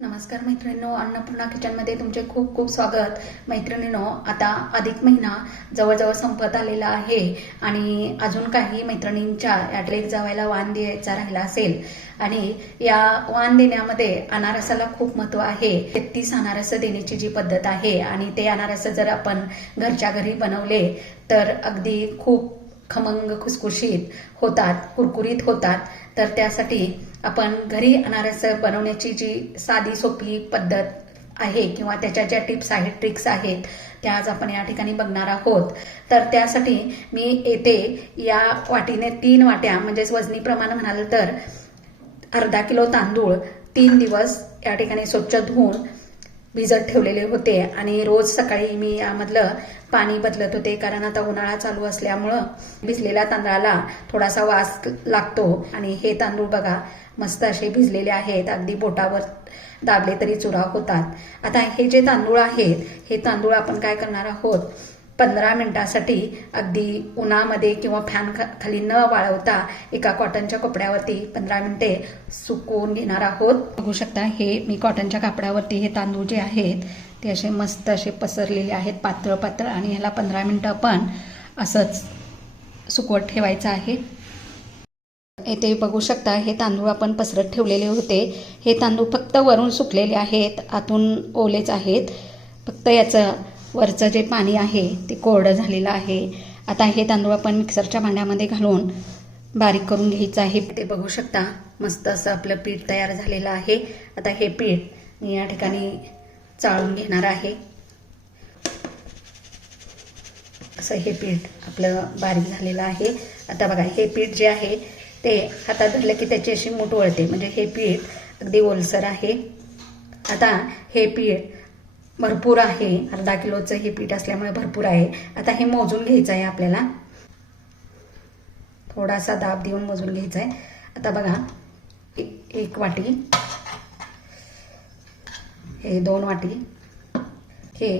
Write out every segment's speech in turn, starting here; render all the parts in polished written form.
नमस्कार मैत्रिणींनो, अन्नपूर्णा किचनमध्ये तुमचे खूप खूप स्वागत. मैत्रिणींनो, आता अधिक महिना जवळजवळ संपत आलेला आहे आणि अजून काही मैत्रिणींच्या यातले जावायला वाण द्यायचा राहिला असेल आणि या वाण देण्यामध्ये अनारसाला खूप महत्त्व आहे. 33 अनारस देण्याची जी पद्धत आहे आणि ते अनारस जर आपण घरच्या घरी बनवले तर अगदी खूप खमंग खुसखुशीत होतात, कुरकुरीत होतात. तर त्यासाठी आपण घरी अनारस बनवण्याची जी साधी सोपी पद्धत आहे किंवा त्याच्या ज्या टिप्स आहेत, ट्रिक्स आहेत, त्या आज आपण या ठिकाणी बघणार आहोत. तर त्यासाठी मी येथे या वाटीने 3 वाट्या म्हणजेच वजनी प्रमाण म्हणाल तर अर्धा किलो तांदूळ 3 दिवस या ठिकाणी स्वच्छ धुवून भिजत ठेवलेले होते आणि रोज सकाळी मी यामधलं पाणी बदलत होते, कारण आता उन्हाळा चालू असल्यामुळं भिजलेल्या तांदळाला थोडासा वास लागतो. आणि हे तांदूळ बघा मस्त असे भिजलेले आहेत, अगदी बोटावर दाबले तरी चुरा होतात. आता हे जे तांदूळ आहेत, हे तांदूळ आपण काय करणार आहोत, 15 मिनिटासाठी अगदी उन्हामध्ये किंवा फॅन खाली न वाळवता एका कॉटनच्या कपड्यावरती 15 मिनिटे सुकवून घेणार आहोत. बघू शकता हे मी कॉटनच्या कापडावरती हे तांदूळ जे आहेत ते असे मस्त असे पसरलेले आहेत, पातळ पातळ, आणि ह्याला 15 मिनिटं आपण असंच सुकवत ठेवायचं आहे. येथे बघू शकता हे तांदूळ आपण पसरत ठेवलेले होते. हे तांदूळ फक्त वरून सुकलेले आहेत, आतून ओलेच आहेत. फक्त याचं वरचं जे पाणी आहे ते कोरडं झालेलं आहे. आता हे तांदूळ आपण मिक्सरच्या भांड्यामध्ये घालून बारीक करून घ्यायचं आहे. ते बघू शकता मस्त असं आपलं पीठ तयार झालेलं आहे. आता हे पीठ मी या ठिकाणी चाळून घेणार आहे. असं हे पीठ आपलं बारीक झालेलं आहे. आता बघा हे पीठ जे आहे ते हातात धरलं की त्याची अशी मूठ वळते, म्हणजे हे पीठ अगदी ओलसर आहे. आता हे पीठ भरपूर आहे, अर्धा किलोचं हे पीठ असल्यामुळे भरपूर आहे. आता हे मोजून घ्यायचं आहे आपल्याला, थोडासा दाब देऊन मोजून घ्यायचं आहे. आता बघा 1 वाटी, हे 2 वाटी, हे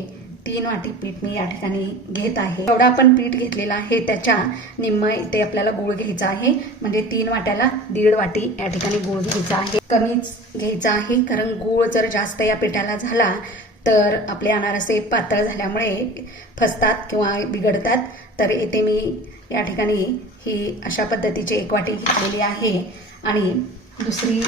3 वाटी पीठ मी या ठिकाणी घेत आहे. एवढा आपण पीठ घेतलेला आहे त्याच्या निम्म इथे आपल्याला गूळ घ्यायचा आहे, म्हणजे 3 वाट्याला 1.5 वाटी या ठिकाणी गूळ घ्यायचा आहे. कमीच घ्यायचा आहे, कारण गूळ जर जास्त या पिठाला झाला तर आपले अनारसे पातळ झाल्यामुळे फसतात किंवा बिघडतात. तर येथे मी या ठिकाणी ही अशा पद्धतीची 1 वाटी घेतलेली आहे आणि दुसरी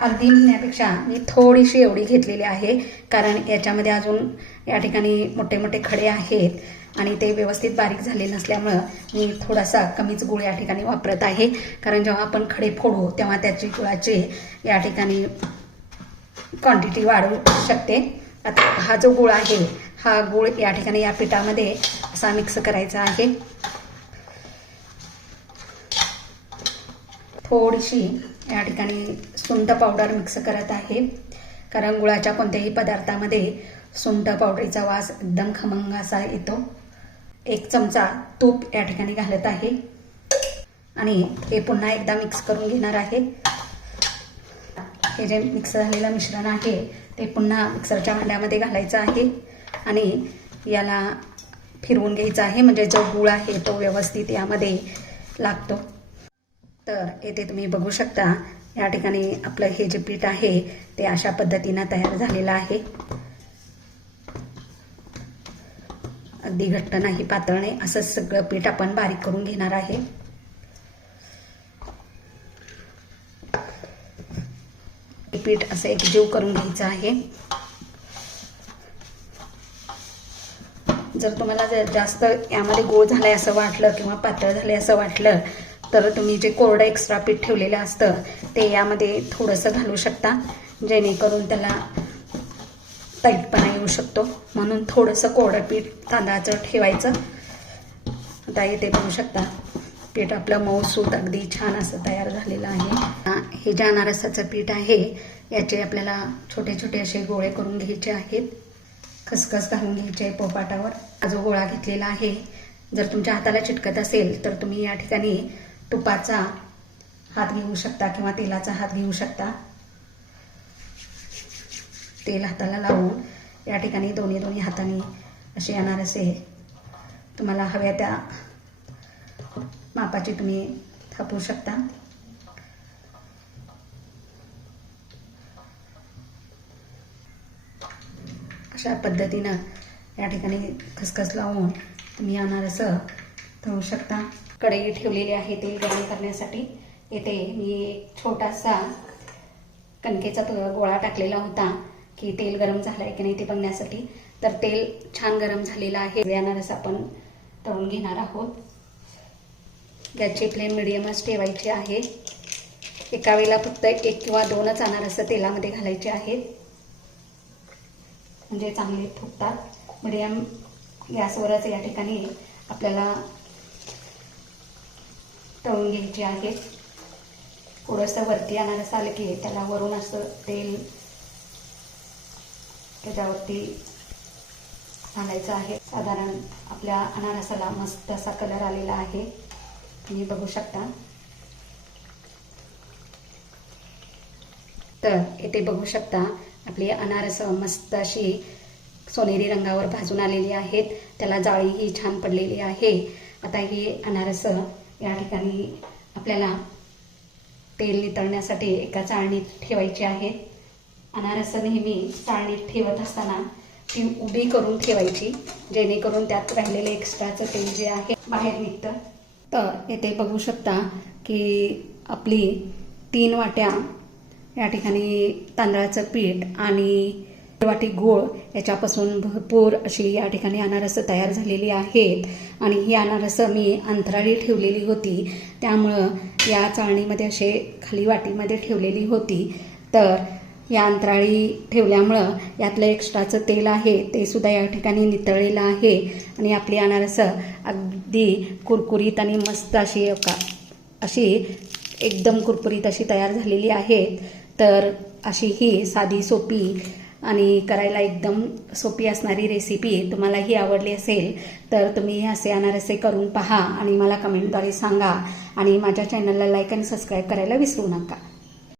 अर्धी घेण्यापेक्षा मी थोडीशी एवढी घेतलेली आहे, कारण याच्यामध्ये अजून या ठिकाणी मोठे मोठे खडे आहेत आणि ते व्यवस्थित बारीक झाले नसल्यामुळं मी थोडासा कमीच गूळ या ठिकाणी वापरत आहे. कारण जेव्हा आपण खडे फोडू तेव्हा त्याची गुळाची या ठिकाणी क्वांटिटी वाढू शकते. आता हा जो गूळ आहे, हा गूळ या ठिकाणी या पिठामध्ये असा मिक्स करायचा आहे. थोडीशी या ठिकाणी सुंठ पावडर मिक्स करत आहे, कारण गुळाच्या कोणत्याही पदार्थामध्ये सुंठ पावडरीचा वास एकदम खमंग असा येतो. 1 चमचा तूप या ठिकाणी घालत आहे आणि हे पुन्हा एकदा मिक्स करून घेणार आहे. हे जे मिक्स झालेलं मिश्रण आहे ते पुन्हा मिक्सरच्या भांड्यामध्ये घालायचं आहे आणि याला फिरवून घ्यायचं आहे, म्हणजे जो गूळ आहे तो व्यवस्थित यामध्ये लागतो. तर येथे तुम्ही बघू शकता या ठिकाणी आपलं हे जे पीठ आहे ते अशा पद्धतीनं तयार झालेलं आहे. अगदी घट्ट नाही, पातळ नाही, असं सगळं पीठ आपण बारीक करून घेणार आहे. पीठ असं एकजीव करून घ्यायचं आहे. जर तुम्हाला जास्त यामध्ये गोळ झालाय असं वाटलं किंवा पातळ झाले असं वाटलं तर तुम्ही जे कोरडं एक्स्ट्रा पीठ ठेवलेलं असतं ते यामध्ये थोडंसं घालू शकता, जेणेकरून त्याला टाईटपणा येऊ शकतो. म्हणून थोडंसं कोरडं पीठ तांदळाचं ठेवायचं. आता इथे बघू शकता पीठ आपलं मऊसूत अगदी छान असं तयार झालेलं आहे. हे जे अनारसाचं पीठ आहे याचे आपल्याला छोटे छोटे असे गोळे करून घ्यायचे आहेत. खसखस घालून घ्यायचे आहे पोपाटावर. हा जो गोळा घेतलेला आहे, जर तुमच्या हाताला चिटकत असेल तर तुम्ही या ठिकाणी तुपाचा हात घेऊ शकता किंवा तेलाचा हात घेऊ शकता. तेल हाताला लावून या ठिकाणी दोन्ही हाताने असे अनारसे तुम्हाला हव्या त्या मापाची तुम्ही थापू शकता. अशा पद्धतीनं या ठिकाणी खसखस लावून तुम्ही अनारसं तळू शकता. कढई ठेवलेली आहे तेल गरम करण्यासाठी. येथे मी एक छोटासा कणकेचा गोळा टाकलेला होता की तेल गरम झालं आहे की नाही ते बघण्यासाठी. तर तेल छान गरम झालेलं आहे. अनारस आपण तळून घेणार आहोत. गॅसची फ्लेम मिडियमच ठेवायची आहे. एका वेळेला फक्त 1 किंवा 2च अनारस तेलामध्ये घालायचे आहेत, म्हणजे चांगले फुगतात. मिडियम गॅसवरच या ठिकाणी आपल्याला तळून घ्यायचे आहेत. थोडंसं वरती अनारस आलं की त्याला वरून असं तेल त्याच्यावरती घालायचं आहे. साधारण आपल्या अनारसाला मस्त असा कलर आलेला आहे, तुम्ही बघू शकता. तर इथे बघू शकता आपली अनारस मस्त अशी सोनेरी रंगावर भाजून आलेली आहेत. त्याला जाळीही छान पडलेली आहे. आता ही अनारस या ठिकाणी आपल्याला तेल नितळण्यासाठी एका चाळणीत ठेवायची आहे. अनारस नेहमी चाळणीत ठेवत असताना ती उभी करून ठेवायची, जेणेकरून त्यात राहिलेले एक्स्ट्राचं तेल जे आहे बाहेर निघतं. तर येथे बघू शकता की आपली 3 वाट्या या ठिकाणी तांदळाचं पीठ आणि वाटी गूळ याच्यापासून भरपूर अशी या ठिकाणी अनारस तयार झालेली आहेत. आणि ही अनारस मी अंतराळी ठेवलेली होती, त्यामुळं या चाळणीमध्ये असे खाली वाटीमध्ये ठेवलेली होती. तर या अंतराळी ठेवल्यामुळं यातलं एक्स्ट्राचं तेल आहे ते सुद्धा या ठिकाणी नितळलेलं आहे. आणि आपली अनारस अगदी कुरकुरीत आणि मस्त अशी एकदम कुरकुरीत अशी तयार झालेली आहेत. तर अशी ही साधी सोपी आणि करायला एकदम सोपी असणारी रेसिपी तुम्हालाही आवडली असेल तर तुम्ही असे अनारसे करून पहा आणि मला कमेंटद्वारे सांगा. आणि माझ्या चॅनलला लाईक आणि सबस्क्राईब करायला विसरू नका.